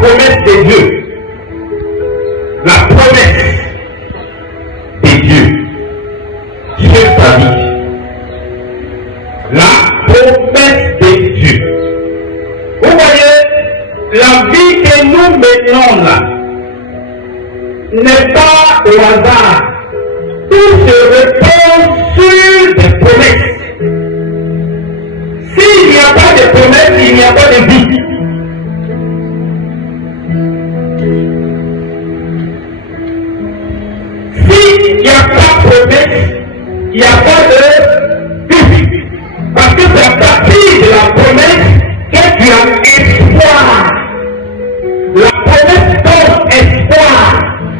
promesse de Dieu. La promesse de Dieu sur ta vie. La promesse de Dieu. Vous voyez, la vie que nous menons là n'est pas au hasard. Tout se repose sur des promesses. S'il n'y a pas de promesses, il n'y a pas de vie. S'il n'y a pas de promesse, il n'y a pas de vie. Parce que c'est à partir de la promesse que tu as espoir. La promesse donne espoir.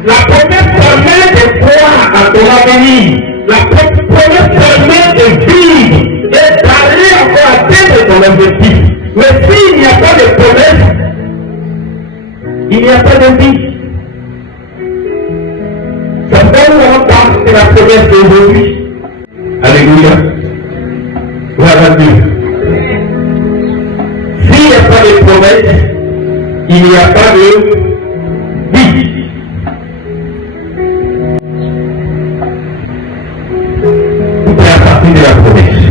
La promesse permet de croire à ton avenir. La promesse permet de vivre et d'aller encore atteindre ton objectif. Mais s'il n'y a pas de promesse, il n'y a pas de vie. Certains parlent de la promesse d'aujourd'hui. Alléluia. Gloire à Dieu. S'il n'y a pas de promesse, il n'y a pas de vie. De la promesse.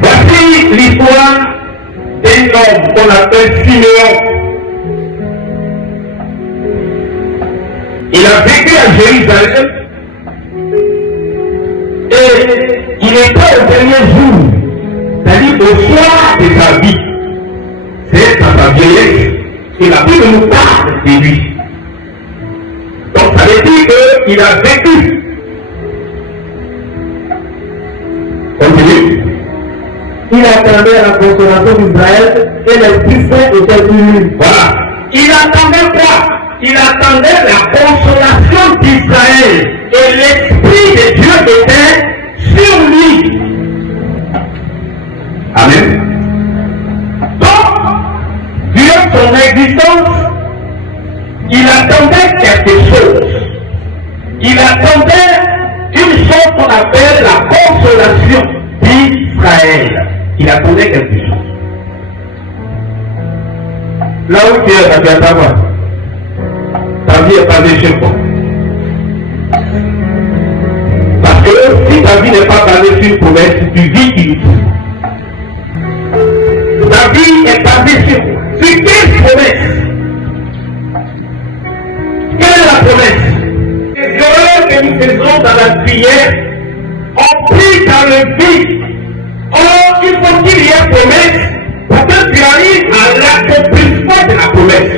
Voici l'histoire d'un homme qu'on appelle Siméon. Il a vécu à Jérusalem et il était au dernier jour, c'est-à-dire au soir de sa vie. C'est à sa vieillesse et la Bible nous parle de lui. Donc ça veut dire qu'il a vécu. Continue. Il attendait la consolation d'Israël et l'Esprit Saint était venu. Voilà. Il attendait quoi? Il attendait la consolation d'Israël et l'Esprit de Dieu était sur lui. Amen. Donc, durant son existence, il attendait quelque chose. Il attendait une chose qu'on appelle la consolation d'Israël. Il attendait quelque chose. Là où tu es, ça vient savoir. Ta vie est basée sur quoi? Parce que si ta vie n'est pas basée sur une promesse, tu vis inutile. Ta vie est basée sur quoi? Sur quelle promesse? Quelle est la promesse? Les erreurs que nous faisons dans la prière, on prie dans le vide. Or, il faut qu'il y ait promesse pour que tu arrives à l'accomplissement de la promesse.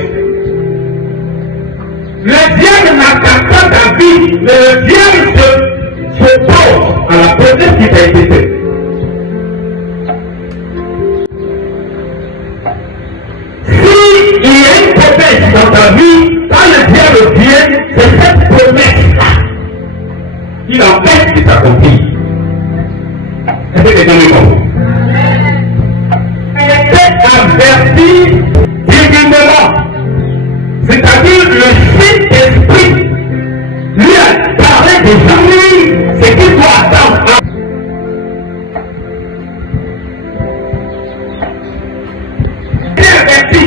Le diable n'attaque pas ta vie, mais le diable s'oppose à la promesse qui t'a été faite. S'il y a une promesse dans ta vie, quand le diable vient, c'est cette promesse-là qui empêche de s'accomplir. Est-ce que quelqu'un me comprend? Elle était avertie divinement. C'est-à-dire le Saint-Esprit lui a parlé déjà ce qu'il doit attendre. Il est averti.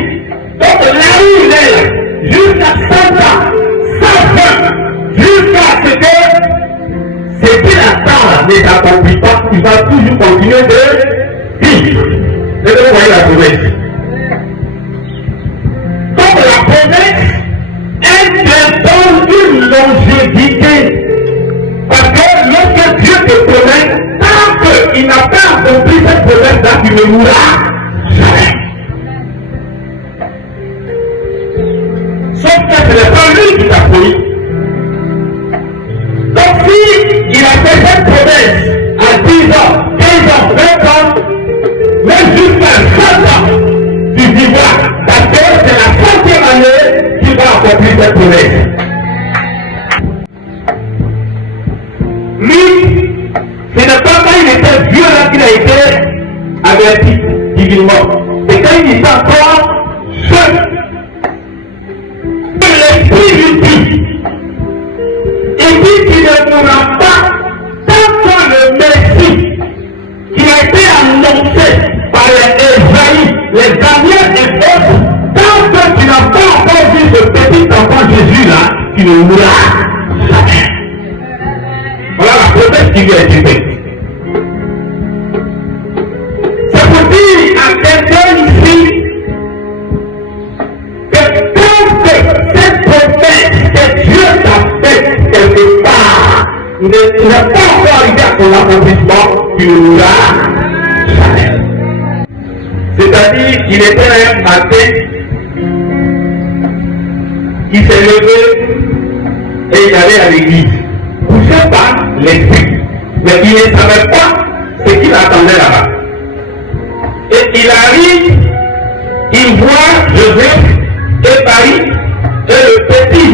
Donc là où il est là, jusqu'à 100 ans, sans fin, jusqu'à ce que ce qu'il attend ne s'accomplit pas, il va toujours continuer de vivre. Et vous voyez la promesse. Donc la promesse, elle te donne une longévité. Parce que lorsque Dieu te promet, tant qu'il n'a pas accompli cette promesse-là, tu ne mourras jamais. Sauf que ce n'est pas lui qui t'a promis. Donc si il a fait cette promesse à 10 ans, 15 ans, 20 ans, même jusqu'à 100 ans, tu vivras. Parce que c'est la 100e année qui va accomplir cette promesse. Lui, ce n'est pas quand il était vieux là qu'il a été averti divinement. C'est quand il était encore jeune. L'Esprit lui dit, il dit qu'il ne pourra pas, tant que le Messie qui a été annoncé par les Ésaïe tu ne mourras jamais. Voilà la promesse qui lui a été faite. C'est pour dire à quelqu'un ici que quand cette promesse que Dieu t'a faite quelque part n'est pas encore arrivé à son accomplissement, tu ne mourras jamais. C'est-à-dire qu'il était là un matin, il s'est levé et il allait à l'église. Poussé par l'esprit. Mais il ne savait pas ce qu'il attendait là-bas. Et il arrive, il voit Joseph et Marie et le petit